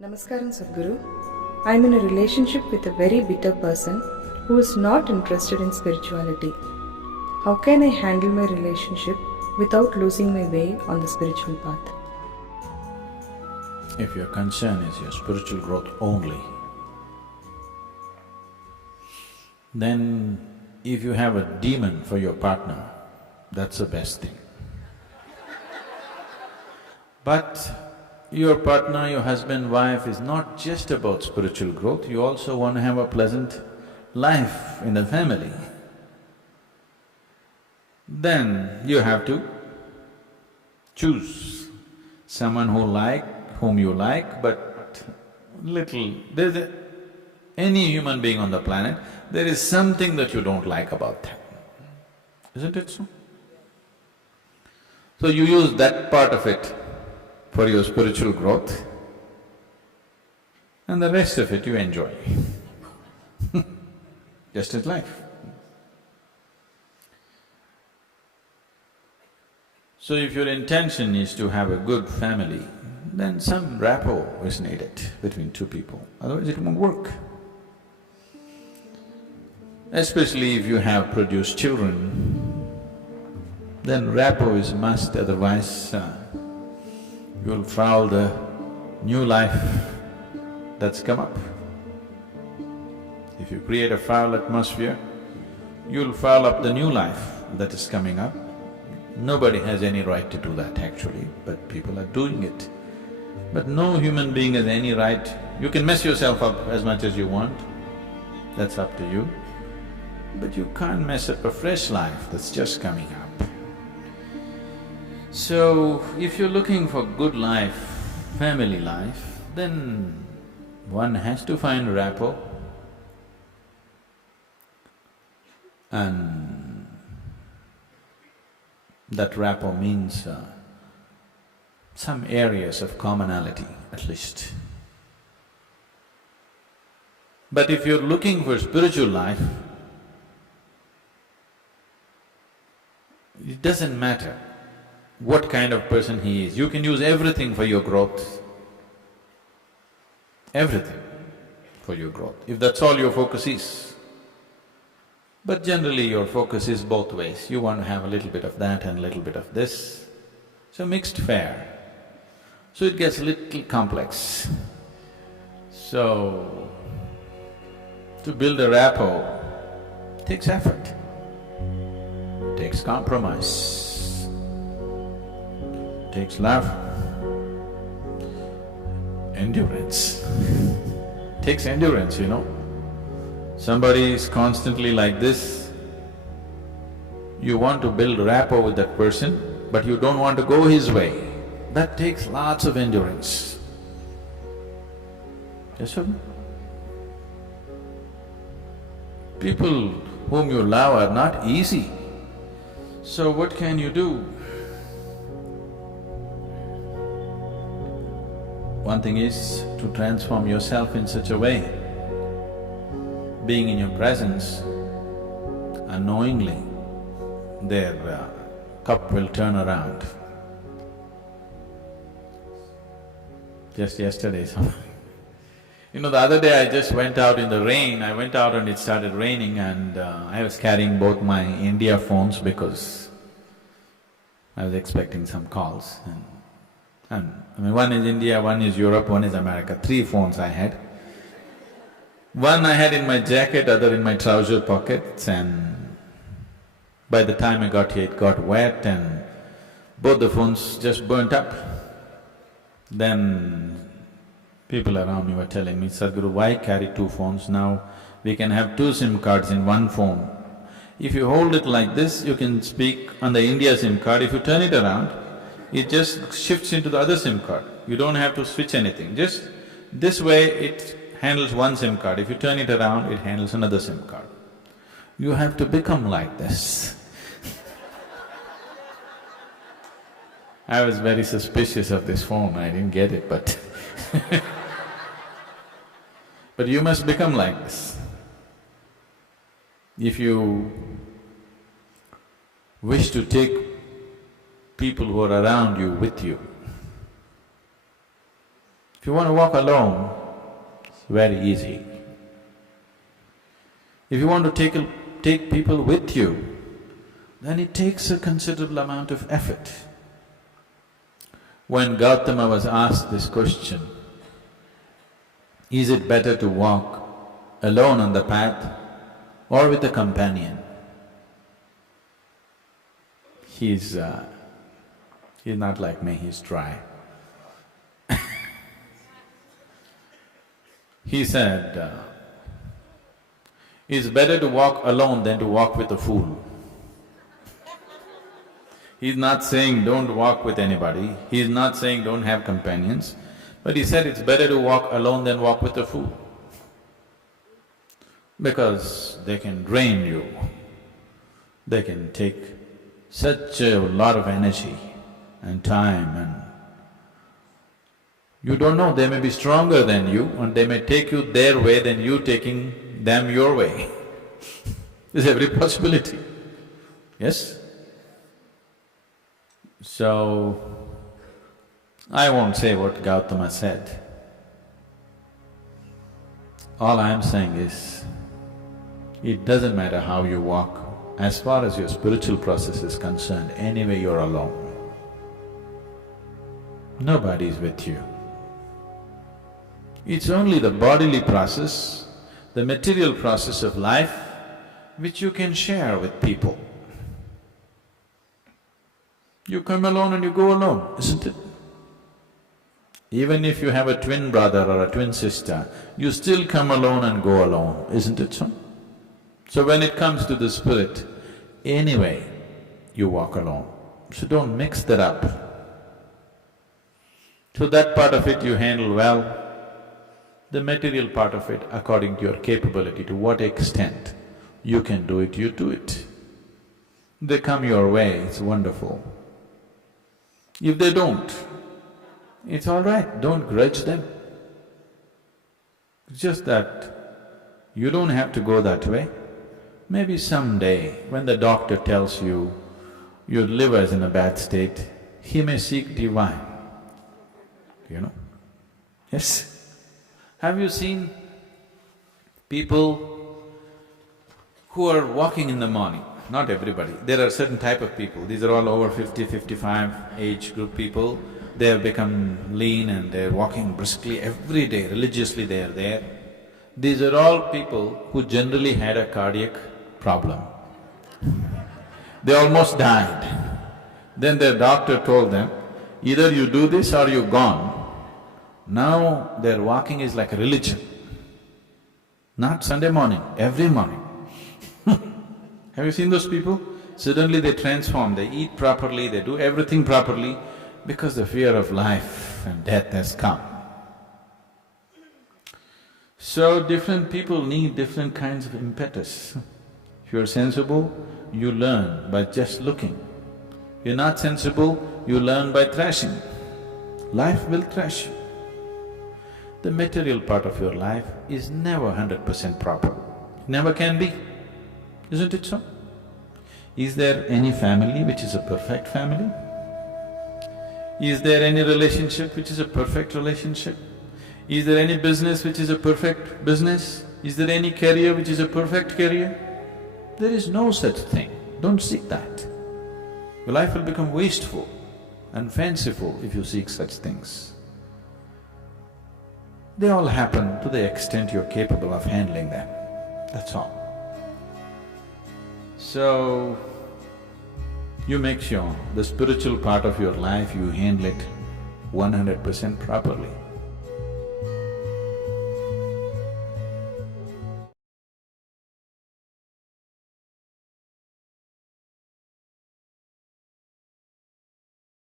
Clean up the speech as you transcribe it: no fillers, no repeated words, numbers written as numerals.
Namaskaram Sadhguru. I am in a relationship with a very bitter person who is not interested in spirituality. How can I handle my relationship without losing my way on the spiritual path? If your concern is your spiritual growth only, then if you have a demon for your partner, that's the best thing. But your partner, your husband, wife is not just about spiritual growth, you also want to have a pleasant life in the family. Then you have to choose someone whom you like, but any human being on the planet, there is something that you don't like about them, isn't it so? So you use that part of it for your spiritual growth, and the rest of it you enjoy. Just as life. So if your intention is to have a good family, then some rapport is needed between two people, otherwise it won't work. Especially if you have produced children, then rapport is must, otherwise you'll foul the new life that's come up. If you create a foul atmosphere, you'll foul up the new life that is coming up. Nobody has any right to do that actually, but people are doing it. But no human being has any right… You can mess yourself up as much as you want, that's up to you. But you can't mess up a fresh life that's just coming up. So, if you're looking for good life, family life, then one has to find rapport, and that rapport means some areas of commonality at least. But if you're looking for spiritual life, it doesn't matter what kind of person he is, you can use everything for your growth, everything for your growth, if that's all your focus is. But generally your focus is both ways, you want to have a little bit of that and a little bit of this, so mixed fare. So it gets a little complex. So, to build a rapport takes effort, takes compromise, takes love, endurance. Takes endurance, you know. Somebody is constantly like this, you want to build rapport with that person, but you don't want to go his way. That takes lots of endurance. Yes or no? People whom you love are not easy. So what can you do? One thing is to transform yourself in such a way, being in your presence, unknowingly their cup will turn around. Just yesterday you know, the other day I just went out in the rain, I went out and it started raining, and I was carrying both my India phones because I was expecting some calls, and I mean, one is India, one is Europe, one is America, 3 phones I had. One I had in my jacket, other in my trouser pockets, and by the time I got here it got wet and both the phones just burnt up. Then people around me were telling me, Sadhguru, why carry 2 phones now? We can have 2 SIM cards in one phone. If you hold it like this, you can speak on the India SIM card. If you turn it around, it just shifts into the other SIM card. You don't have to switch anything, just this way it handles one SIM card. If you turn it around, it handles another SIM card. You have to become like this. I was very suspicious of this phone, I didn't get it, but but you must become like this. If you wish to take people who are around you with you, If you want to walk alone, it's very easy. If you want to take people with you, then it takes a considerable amount of effort. When Gautama was asked this question, is it better to walk alone on the path or with a companion? He's not like me, he's dry. He said, it's better to walk alone than to walk with a fool. He's not saying don't walk with anybody, he's not saying don't have companions, but he said it's better to walk alone than walk with a fool. Because they can drain you, they can take such a lot of energy and time, and you don't know, they may be stronger than you and they may take you their way than you taking them your way. There's every possibility, yes? So, I won't say what Gautama said. All I am saying is, it doesn't matter how you walk, as far as your spiritual process is concerned, anyway you're alone. Nobody is with you. It's only the bodily process, the material process of life, which you can share with people. You come alone and you go alone, isn't it? Even if you have a twin brother or a twin sister, you still come alone and go alone, isn't it so? So when it comes to the spirit, anyway, you walk alone. So don't mix that up. So that part of it you handle well, the material part of it according to your capability, to what extent you can do it, you do it. They come your way, it's wonderful. If they don't, it's all right, don't grudge them. It's just that you don't have to go that way. Maybe someday, when the doctor tells you your liver is in a bad state, he may seek divine, you know? Yes? Have you seen people who are walking in the morning? Not everybody, there are certain type of people, these are all over 50, 55 age group people. They have become lean and they're walking briskly every day, religiously they are there. These are all people who generally had a cardiac problem. They almost died. Then their doctor told them, either you do this or you're gone. Now their walking is like a religion. Not Sunday morning, every morning. Have you seen those people? Suddenly they transform, they eat properly, they do everything properly because the fear of life and death has come. So different people need different kinds of impetus. If you're sensible, you learn by just looking. If you're not sensible, you learn by thrashing. Life will thrash you. The material part of your life is never 100% proper, never can be, isn't it so? Is there any family which is a perfect family? Is there any relationship which is a perfect relationship? Is there any business which is a perfect business? Is there any career which is a perfect career? There is no such thing, don't seek that. Your life will become wasteful and fanciful if you seek such things. They all happen to the extent you're capable of handling them, that's all. So, you make sure the spiritual part of your life, you handle it 100% properly.